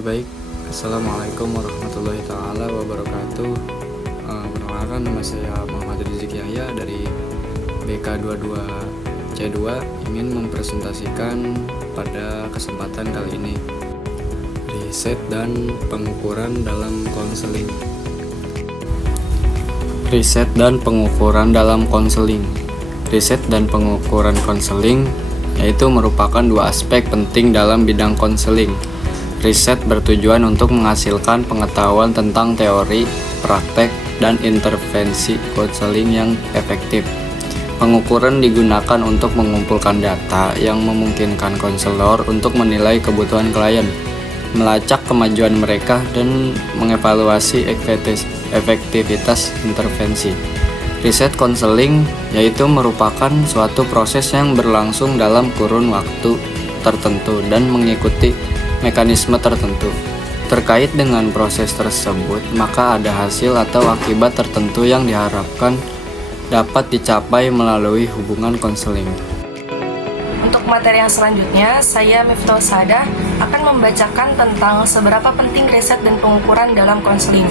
Oke baik, Assalamualaikum warahmatullahi taala wabarakatuh. Perkenalkan, nama saya Muhammad Rizky Yahya dari BK22C2 ingin mempresentasikan pada kesempatan kali ini riset dan pengukuran dalam konseling. Riset dan pengukuran dalam konseling. Riset dan pengukuran konseling yaitu merupakan dua aspek penting dalam bidang konseling. Riset bertujuan untuk menghasilkan pengetahuan tentang teori, praktek, dan intervensi konseling yang efektif. Pengukuran digunakan untuk mengumpulkan data yang memungkinkan konselor untuk menilai kebutuhan klien, melacak kemajuan mereka, dan mengevaluasi efektivitas intervensi. Riset konseling yaitu merupakan suatu proses yang berlangsung dalam kurun waktu tertentu dan mengikuti mekanisme tertentu. Terkait dengan proses tersebut, maka ada hasil atau akibat tertentu yang diharapkan dapat dicapai melalui hubungan konseling. Untuk materi yang selanjutnya, saya Miftah Sadah akan membacakan tentang seberapa penting riset dan pengukuran dalam konseling.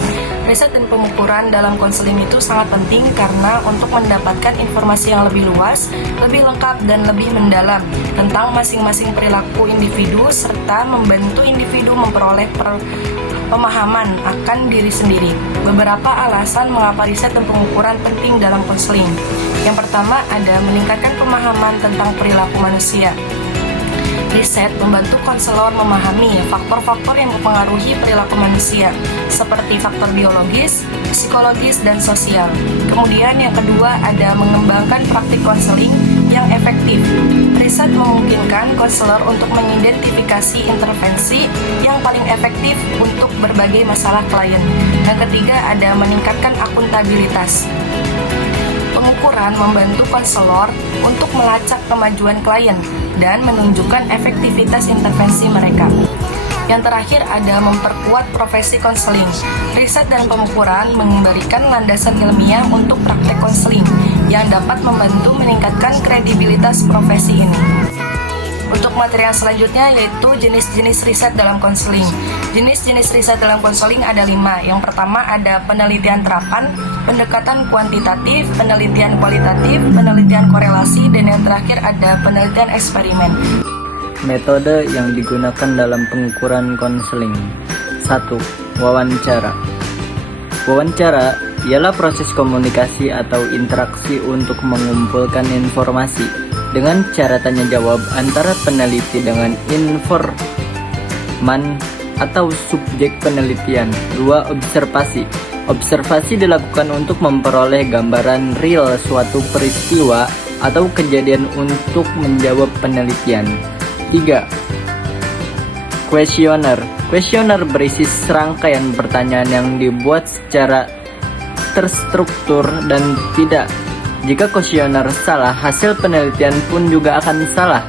Riset dan pengukuran dalam konseling itu sangat penting karena untuk mendapatkan informasi yang lebih luas, lebih lengkap, dan lebih mendalam tentang masing-masing perilaku individu serta membantu individu memperoleh pemahaman akan diri sendiri. Beberapa alasan mengapa riset dan pengukuran penting dalam konseling. Yang pertama ada meningkatkan pemahaman tentang perilaku manusia. Riset membantu konselor memahami faktor-faktor yang mempengaruhi perilaku manusia, seperti faktor biologis, psikologis, dan sosial. Kemudian yang kedua ada mengembangkan praktik konseling yang efektif. Riset memungkinkan konselor untuk mengidentifikasi intervensi yang paling efektif untuk berbagai masalah klien. Yang ketiga ada meningkatkan akuntabilitas. Pengukuran membantu konselor untuk melacak kemajuan klien dan menunjukkan efektivitas intervensi mereka. Yang terakhir ada memperkuat profesi konseling. Riset dan pengukuran memberikan landasan ilmiah untuk praktek konseling yang dapat membantu meningkatkan kredibilitas profesi ini. Untuk materi yang selanjutnya yaitu jenis-jenis riset dalam konseling. Jenis-jenis riset dalam konseling ada 5. Yang pertama ada penelitian terapan, pendekatan kuantitatif, penelitian kualitatif, penelitian korelasi, dan yang terakhir ada penelitian eksperimen. Metode yang digunakan dalam pengukuran konseling. 1. Wawancara. Wawancara ialah proses komunikasi atau interaksi untuk mengumpulkan informasi dengan cara tanya jawab antara peneliti dengan informan atau subjek penelitian. 2. Observasi. Observasi dilakukan untuk memperoleh gambaran real suatu peristiwa atau kejadian untuk menjawab penelitian. 3. Kuesioner. Kuesioner berisi serangkaian pertanyaan yang dibuat secara terstruktur dan tidak. Jika kuesioner salah, hasil penelitian pun juga akan salah.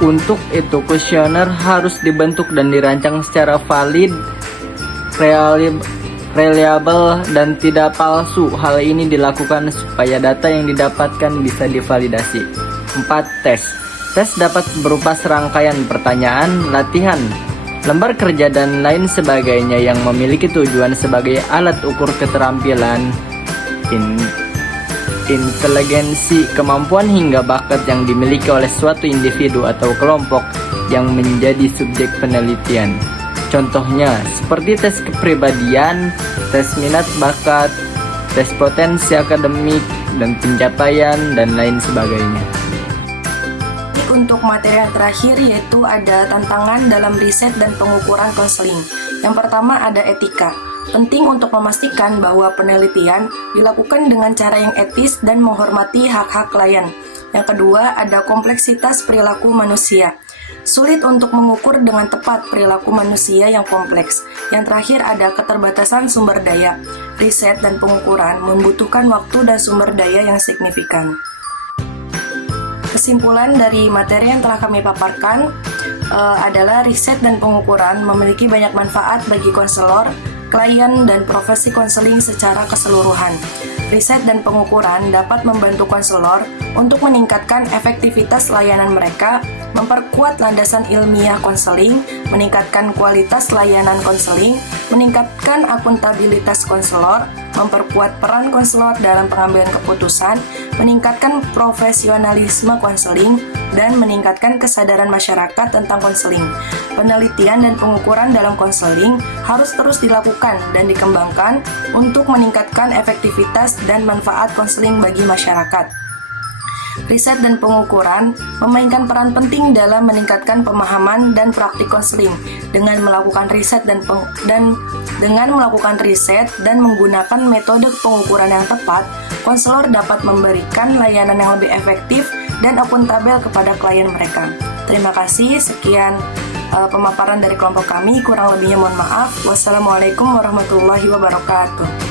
Untuk itu, kuesioner harus dibentuk dan dirancang secara valid, reliable, dan tidak palsu. Hal ini dilakukan supaya data yang didapatkan bisa divalidasi. 4. Tes. Tes dapat berupa serangkaian pertanyaan, latihan, lembar kerja, dan lain sebagainya yang memiliki tujuan sebagai alat ukur keterampilan, inteligensi, kemampuan hingga bakat yang dimiliki oleh suatu individu atau kelompok yang menjadi subjek penelitian. Contohnya seperti tes kepribadian, tes minat bakat, tes potensi akademik dan pencapaian, dan lain sebagainya. Untuk materi yang terakhir yaitu ada tantangan dalam riset dan pengukuran konseling. Yang pertama ada etika. Penting untuk memastikan bahwa penelitian dilakukan dengan cara yang etis dan menghormati hak-hak klien. Yang kedua ada kompleksitas perilaku manusia. Sulit untuk mengukur dengan tepat perilaku manusia yang kompleks. Yang terakhir ada keterbatasan sumber daya. Riset dan pengukuran membutuhkan waktu dan sumber daya yang signifikan. Kesimpulan dari materi yang telah kami paparkan adalah riset dan pengukuran memiliki banyak manfaat bagi konselor, klien, dan profesi konseling secara keseluruhan. Riset dan pengukuran dapat membantu konselor untuk meningkatkan efektivitas layanan mereka memperkuat landasan ilmiah konseling, meningkatkan kualitas layanan konseling, meningkatkan akuntabilitas konselor, memperkuat peran konselor dalam pengambilan keputusan, meningkatkan profesionalisme konseling, dan meningkatkan kesadaran masyarakat tentang konseling. Penelitian dan pengukuran dalam konseling harus terus dilakukan dan dikembangkan untuk meningkatkan efektivitas dan manfaat konseling bagi masyarakat. Riset dan pengukuran memainkan peran penting dalam meningkatkan pemahaman dan praktik konseling. Dengan melakukan riset dan menggunakan metode pengukuran yang tepat, konselor dapat memberikan layanan yang lebih efektif dan akuntabel kepada klien mereka. Terima kasih, sekian pemaparan dari kelompok kami, kurang lebihnya mohon maaf. Wassalamualaikum warahmatullahi wabarakatuh.